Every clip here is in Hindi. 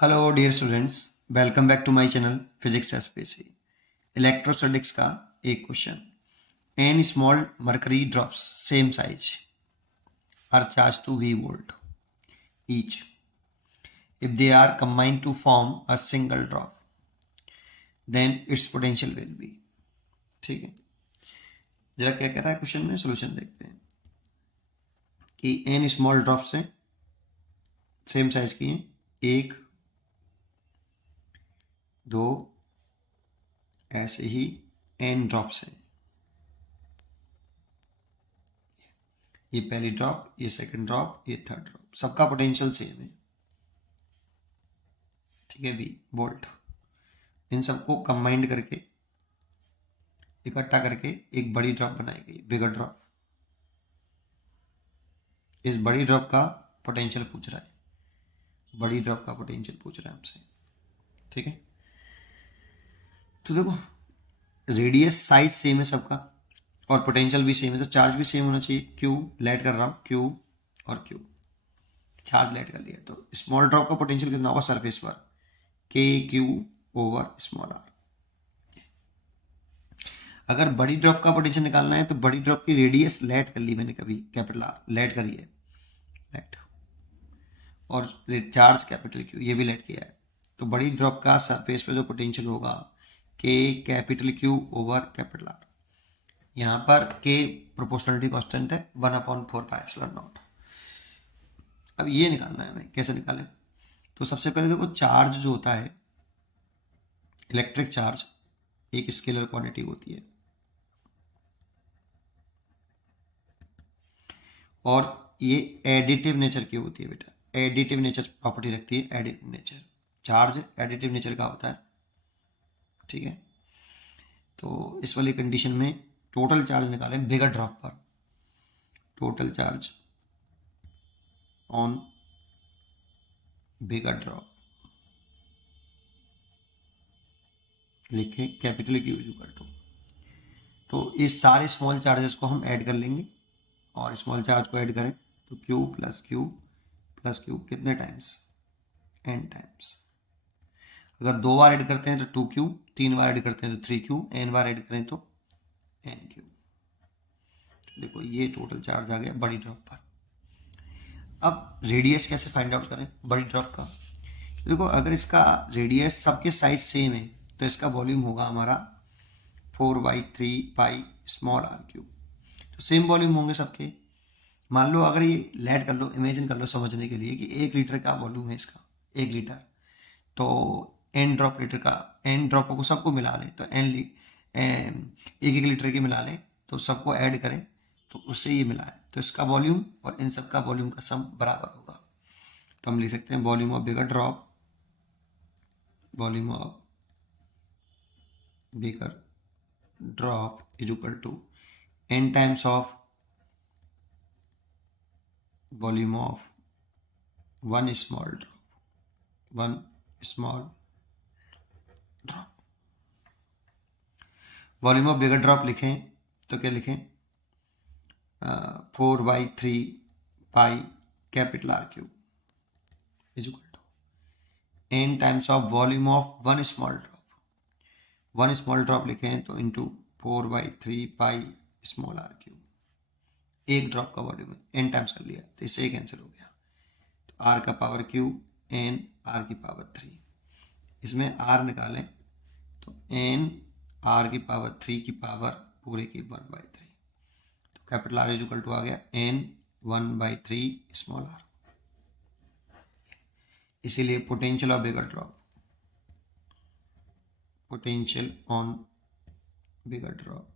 Hello dear students, welcome back to my channel physics SPC. Electrostatics का एक question. N small mercury drops same size are charge to V volt each if they are combined to form a single drop then its potential will be। ठीक है, जरा क्या कह रहा है क्वेश्चन में, सोल्यूशन देखते हैं कि एन स्मॉल ड्रॉप्स हैं, सेम साइज की हैं, एक दो ऐसे ही एन ड्रॉप्स हैं। ये पहली ड्रॉप, ये सेकंड ड्रॉप, ये थर्ड ड्रॉप, सबका पोटेंशियल सेम है। ठीक है, V वोल्ट। इन सबको कंबाइंड करके, इकट्ठा करके एक बड़ी ड्रॉप बनाई गई, बिगर ड्रॉप। इस बड़ी ड्रॉप का पोटेंशियल पूछ रहा है, बड़ी ड्रॉप का पोटेंशियल पूछ रहा है हमसे। ठीक है, तो देखो रेडियस साइज सेम है सबका और पोटेंशियल भी सेम है, तो चार्ज भी सेम होना चाहिए। क्यू लेट कर रहा हूँ, क्यू और क्यू चार्ज लेट कर लिया, तो स्मॉल ड्रॉप का पोटेंशियल कितना होगा सरफेस पर, के क्यू ओवर स्मॉल आर। अगर बड़ी ड्रॉप का पोटेंशियल निकालना है तो बड़ी ड्रॉप की रेडियस लेट कर ली मैंने, कभी कैपिटल आर लेट करी है, लेट, और चार्ज कैपिटल क्यू ये भी लेट किया है। तो बड़ी ड्रॉप का सरफेस पे जो पोटेंशियल होगा के capital Q over capital R. यहाँ पर के प्रोपोर्शनलिटी कांस्टेंट है 1/4πε0। अब ये निकालना है हमें, कैसे निकालें? तो सबसे पहले देखो, चार्ज जो होता है, इलेक्ट्रिक चार्ज एक स्केलर क्वांटिटी होती है, और ये एडिटिव नेचर की होती है बेटा। एडिटिव नेचर प्रॉपर्टी रखती है, additive nature. Charge additive nature का होता है। ठीक है, तो इस वाली कंडीशन में टोटल चार्ज निकालें बिगर ड्रॉप पर। Total charge on bigger drop लिखें, कैपिटल क्यू इक्वल टू, तो इस सारे स्मॉल चार्जेस को हम ऐड कर लेंगे, और स्मॉल चार्ज को ऐड करें तो Q plus Q plus Q कितने टाइम्स, एन टाइम्स। अगर 2 बार ऐड करते हैं तो 2Q, 3 बार ऐड करते हैं तो 3Q, n बार ऐड करें तो NQ। देखो ये टोटल चार्ज आ गया बड़ी ड्रॉप पर। अब रेडियस कैसे फाइंड आउट करें बड़ी ड्रॉप का? देखो अगर इसका रेडियस सबके साइज सेम है तो इसका वॉल्यूम होगा हमारा 4/3 स्मॉल आर क्यूब। तो सेम वॉल्यूम होंगे सबके। मान लो, अगर ये लेट कर लो, इमेजिन कर लो समझने के लिए कि 1 लीटर का वॉल्यूम है इसका, 1 लीटर, तो एन ड्रॉप लीटर का, एन ड्रॉपों को सबको मिला लें तो एक एक लीटर की मिला लें, तो सबको ऐड करें तो उससे ये मिला है, तो इसका वॉल्यूम और इन सब का वॉल्यूम का सम बराबर होगा। तो हम लिख सकते हैं volume of bigger drop, volume of bigger drop is equal to N times of volume of one small drop. Volume of bigger drop लिखें तो क्या लिखें, 4/3 capital R cube is equal to N times of volume of one small drop. One small drop लिखें तो इंटू 4/3 स्मॉल आर क्यूब। एक ड्रॉप का वॉल्यूम है, एन टाइम्स कर लिया तो इससे कैंसिल हो गया, तो आर का पावर क्यूब एन आर की पावर 3। इसमें आर निकालें तो एन आर की पावर 3 की पावर पूरे की 1/3, तो capital R is equal to आ गया एन 1/3 स्मॉल आर। इसीलिए potential of bigger drop, potential on bigger drop,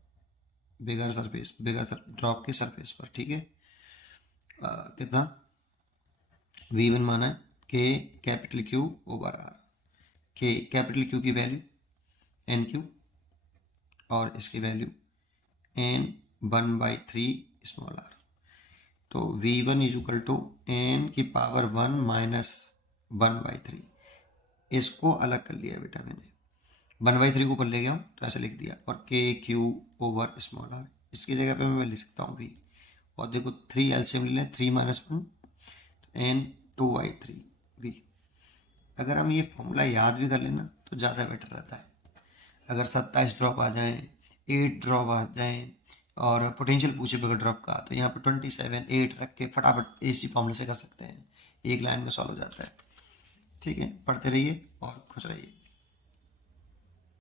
bigger surface, bigger drop के सरफेस पर। ठीक है, कितना V1 माना है K capital Q over R. K capital Q की वैल्यू NQ और इसकी वैल्यू N 1/3 स्मॉल आर। तो V1 is equal to N की पावर 1 माइनस 1/3। इसको अलग कर लिया बेटा मैंने, 1/3 को ऊपर ले गया तो ऐसे लिख दिया, और के क्यू ओवर स्मॉल आर। इसकी जगह पे मैं लिख सकता हूँ V, और देखो 3 एलसीएम ले लें, 3 - 1 तो N 2/3 V। अगर हम ये फॉर्मूला याद भी कर लेना तो ज़्यादा बेटर रहता है। अगर 27 ड्रॉप आ जाएँ, 8 ड्रॉप आ जाएँ और पोटेंशियल पूछे बगैर ड्रॉप का, तो यहाँ पर 27 8 रख के फटाफट इसी फॉर्मूले से कर सकते हैं, एक लाइन में सॉल्व हो जाता है। ठीक है, पढ़ते रहिए और खुश रहिए।